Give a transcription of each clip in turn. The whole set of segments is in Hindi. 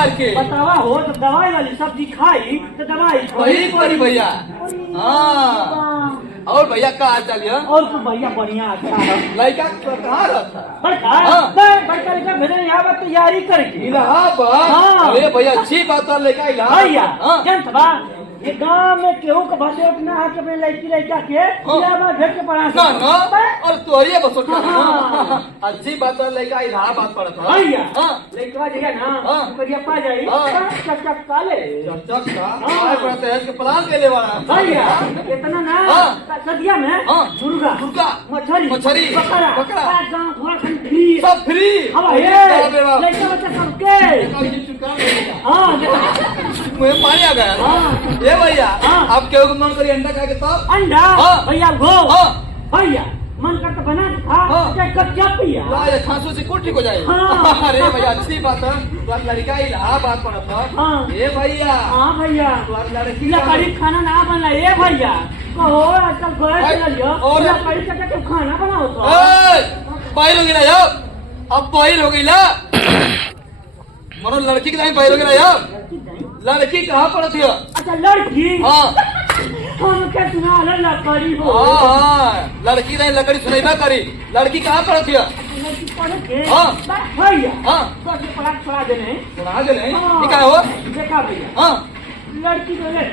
यार के बतावा हो तो दवाई वाली सब्जी खाई तो दवाई वही परी भैया। हाँ और भैया का हाल चाल है? और तो भैया बढ़िया अच्छा है। लड़का कहाँ रहता? बड़का हाँ। बड़का लड़का भेजने यहाँ पर तैयारी करके इलाहाबाद। हाँ। अरे भैया अच्छी बात है, लड़का इलाहाबाद। भैया हाँ। जानत बा ये गांव में केहू के बसे उठना है कि अपने लड़की लड़का के इलाहाबाद भेज के पढ़ा ना ना और तोरिए बस उठा। हाँ। अच्छी बात है, लड़का इलाहाबाद पड़ता। भैया हाँ। लड़का जगह ना हाँ। करिया पा जाई हाँ। चक काले चक का काय पड़ता है इसके प्लान के लिए वाला। भैया इतना ना हाँ। सदिया में हाँ। मुर्गा मुर्गा मछली बकरा गाँव घोड़ा फ्री सब फ्री। हवा ये लड़का बच्चा सबके हाँ मुझे पानी आ गया। हाँ। ये भैया हाँ। आप क्यों मन करिए अंडा खा के तब? अंडा हाँ। भैया गो हाँ। भैया मन करता बना था हाँ। क्या कच्चा पिया ये खांसू से कुछ ठीक हो जाए। हाँ। अरे भैया अच्छी बात है, तुम्हारा लड़का इलाहाबाद पड़ा था। हाँ। ये भैया हाँ भैया तुम्हारा लड़की लकड़ी खाना ना बना ये भैया कहो आजकल गए चल लियो और- लकड़ी का क्या खाना बनाओ तो बाहर हो गई यार, अब बाहर हो गई ना मनो लड़की के टाइम बाहर हो गई यार। लड़की कहाँ पड़ा थी? अच्छा लड़की हाँ हम क्या सुना लकड़ी हो हाँ लड़की नहीं लकड़ी सुनेबा करी। लड़की कहाँ पड़ा थी? लड़की पढ़े के हाँ। भैया हाँ तो के पढ़ा छोड़ा देने सुना दे नहीं हाँ। क्या हो? देखा भैया हाँ लड़की जो है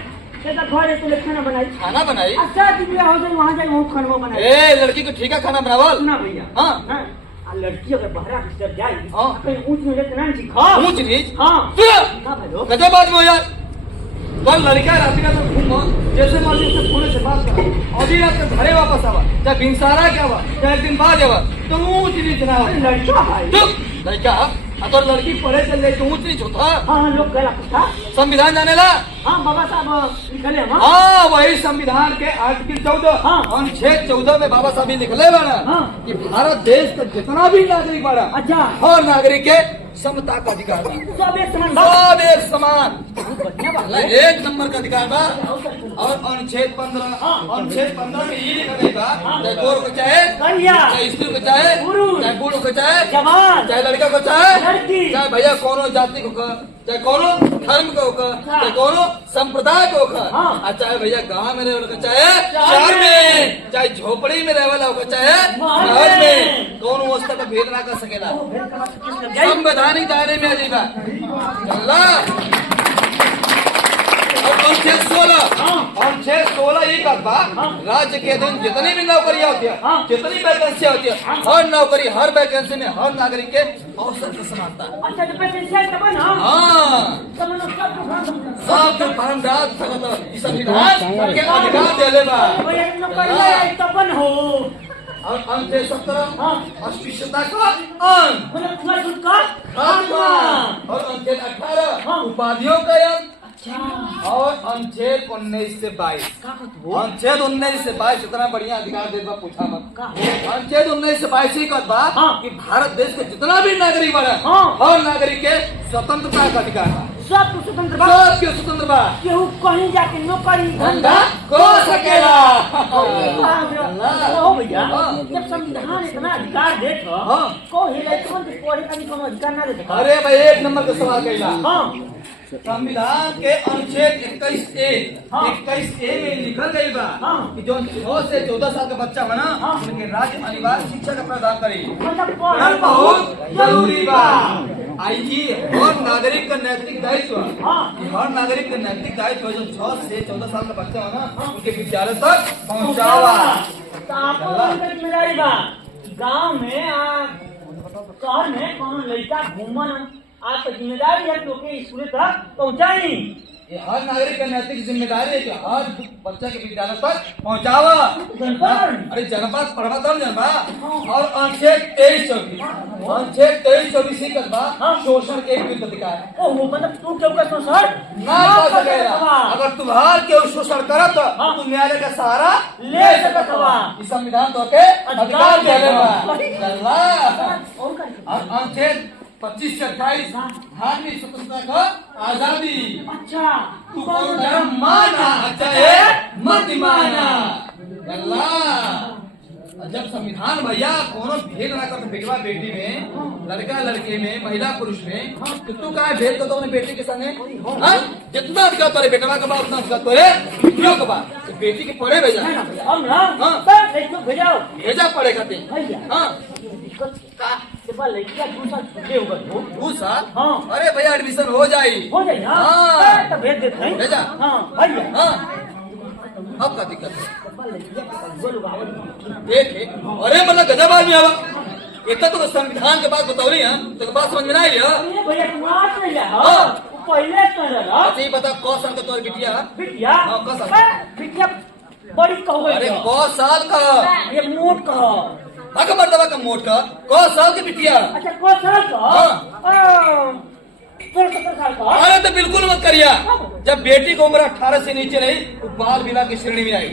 तेरा घर है तो खाना बनाई खाना बनाई। अच्छा दिन हो जाए वहाँ जाए वहाँ खाना बनाई ए लड़की को ठीक है खाना बनावल। सुना भैया हाँ। हाँ आ लड़की अगर बहरा भीतर जाए हाँ। कहीं ऊँच में लेते ना सीखा ऊंच नीच हाँ सुन। हाँ भाई गजब बात में यार, कल लड़का रात का तो घूमो जैसे मर्जी उससे फोन से बात करो अभी रात में घरे वापस आवा चाहे बिनसारा क्या हुआ चाहे एक दिन बाद आवा तो ऊंच नीच ना हो। लड़का भाई चुप लड़का अगर लड़की पढ़े चल रही तो ऊंच नीच होता। हाँ लोग गला पूछा संविधान जाने ला? हाँ बाबा साहब निकले हम हाँ वही संविधान के आर्टिकल 14 हाँ। अनुच्छेद 14 में बाबा साहब लिखले बाड़ा हाँ। कि भारत देश का जितना भी नागरिक बाड़ा अच्छा हर नागरिक के समता का अधिकार बा। सब एक समान सब एक समान बढ़िया बात है। एक नंबर का अधिकार बा। और अनुच्छेद 15 में ये लिखा गई बा चाहे गोर को चाहे कन्या चाहे स्त्री को चाहे पुरुष चाहे बूढ़ को चाहे जवान चाहे लड़का को चाहे लड़की चाहे भैया कोनो जाति को कर चाहे कोनो धर्म को कर चाहे कोनो संप्रदाय को कर हाँ। और चाहे भैया गांव में रहे वाला चाहे शहर में चाहे झोपड़ी में रहे वाला होगा चाहे शहर में कोनो अवस्था का भेद ना कर सकेला। संवैधानिक दायरे में आ जाएगा चला। और अनुच्छेद 16 ये कहता राज्य के अधीन जितनी भी नौकरियां होती है जितनी वैकेंसियां होती है हर नौकरी हर वैकेंसी में हर नागरिक के अवसर की समानता। अच्छा तो पैसे से तब ना हाँ सब फर्म डाल सकता संविधान के अधिकार देले बा। भैया नौकरी तब न हो और अनुच्छेद 17 हाँ। अस्पृश्यता का अंत मतलब पूरा दूध का खात्मा। और अनुच्छेद 18 हाँ। उपाधियों का अंत। अच्छा और अनुच्छेद 19 से 22 अनुच्छेद 19 से 22 इतना बढ़िया अधिकार दे बा पूछा मत। अनुच्छेद 19 से 22 ही कहता हाँ। कि भारत देश के जितना भी नागरिक बना हाँ। हर नागरिक के स्वतंत्रता का अधिकार है। सब कुछ स्वतंत्र बा सब के स्वतंत्र बा केहू कहीं जाके नौकरी धंधा को सकेला। हो भैया हाँ। जब संविधान इतना अधिकार देत हो हाँ। को हिले तो पढ़े का कोनो अधिकार ना देत अरे भाई एक नंबर का सवाल कैला। हाँ संविधान के अनुच्छेद 21A हाँ। 21A में लिखल गई बा हाँ। कि जो 6 से 14 साल का बच्चा बना हाँ। उनके राज्य अनिवार्य शिक्षा का प्रदान करी। मतलब पढ़ल बहुत जरूरी बा। आई हर नागरिक का नैतिक दायित्व हाँ। कि हर नागरिक का नैतिक दायित्व जो 6 से 14 साल का बच्चा बना उनके विद्यालय तक पहुँचावा। तो आपको उनका जिम्मेदारी बा गांव में शहर में कोनो लड़का घूमन आपका जिम्मेदारी है तो के स्कूल तक पहुंचाई। ये हर नागरिक का नैतिक जिम्मेदारी है कि हर बच्चा के विद्यालय तक पहुँचावा। जनपद अरे जनपद पढ़वा तब जनपा। और अनुच्छेद 23-24 ही करबा शोषण के विरुद्ध अधिकार। ओहो मतलब तू क्यों का शोषण ना कर सकेला। अगर तुम्हार के शोषण करत तो न्यायालय का सहारा ले सकत हवा। इस संविधान तो के अधिकार देले बा। चला और का और अनुच्छेद 25 से 28 धार्मिक स्वतंत्रता का आजादी। अच्छा तू कौन धर्म माना चाहे मत माना। चला जब संविधान भैया कोनो भेद ना करते बेटवा बेटी में, लड़का लड़के में, महिला पुरुष में, तो तू कहा भेद करता अपनी बेटी के संगे? हाँ? जितना अधिकार तोरे बेटवा के बाद उतना अधिकार तोरे बेटियों के बाद। तो बेटी के पढ़े भेजा अब ना हाँ। लड़कियों भेजाओ भेजा पढ़े खाते भैया हाँ। दिक्कत का जब लड़किया 2 साल छूटे होगा तो 2 साल हाँ। अरे भैया एडमिशन हो जाई हो जाए ना हाँ। तो भेज देते हैं भेजा हाँ भैया हाँ। अब क्या दिक्कत है? लड़किया के बोलो गावत देख अरे मतलब गजब आदमी आवा इतना तो संविधान के बात बताओ रही है तो बात समझ में ना आई है? अरे भैया तुम आज नहीं ला हाँ। वो पहले कर रहा अच्छा ये बता कौ साल का तोर बिटिया? बिटिया हाँ, कौन सा? बिटिया बड़ी कहो अरे कौ साल का? ये मोट कहो अगर मर्दबा का मोट का कौ साल की बिटिया? अच्छा कौन साल का हाँ। 16-17 साल का अरे तो बिल्कुल मत करिया। जब बेटी की उम्र 18 से नीचे रही तो बाल विवाह की श्रेणी में आई।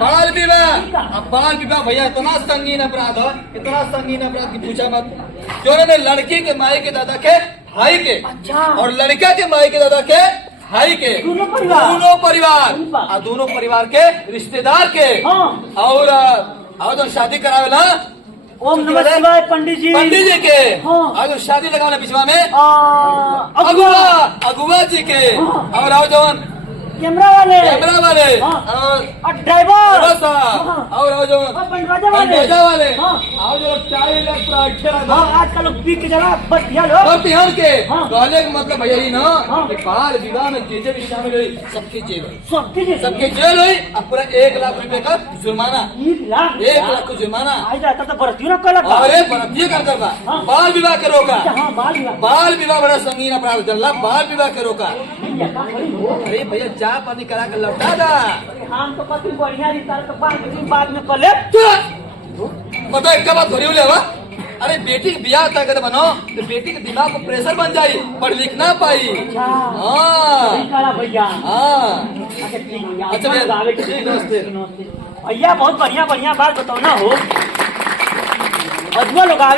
बाल विवाह अब बाल विवाह भैया इतना संगीन अपराध है, इतना संगीन अपराध की पूछा मत। जो ने लड़की के माई के दादा के भाई के अच्छा। और लड़का के माई के दादा के भाई के दोनों परिवार और दोनों परिवार के रिश्तेदार के हाँ। और जो शादी करावेला ओम नमः शिवाय पंडित जी के हाँ। और शादी लगाना पिछवा में अगुआ अगुआ जी के हाँ। और आओ जवान कैमरा वाले हाँ। और ड्राइवर साहब और आओ जवान बंडवाजा वाले हाँ। आओ जो टाइल पूरा अच्छा हाँ आजकल लोग पी के जरा बतिया लो बिहार के हाँ। कहले के मतलब भैया ही ना हाँ। कि बाल विवाह में जे भी शामिल हुई सबकी जेल हुई सबके जेल हुई अब पूरा 1 लाख रुपए का जुर्माना 1 लाख का जुर्माना आ जाता तो बरतियों ना कलक अरे बराती कर करवा हाँ। बाल विवाह के रोका हाँ बाल विवाह बड़ा संगीन अपराध जल्ला बाल विवाह के रोका बाल अरे भैया जा पानी करा के लौटा दा हम तो कति बढ़िया रिश्ता तो बाद में कर ले पता है क्या बात हो रही है हवा? अरे बेटी के ब्याह तय कर बनाओ तो बेटी के दिमाग को प्रेशर बन जाये पढ़ लिख ना पाई हाँ भैया हाँ अच्छा भैया नमस्ते भैया बहुत बढ़िया बढ़िया बात बताओ ना हो अजुआ लोग आवे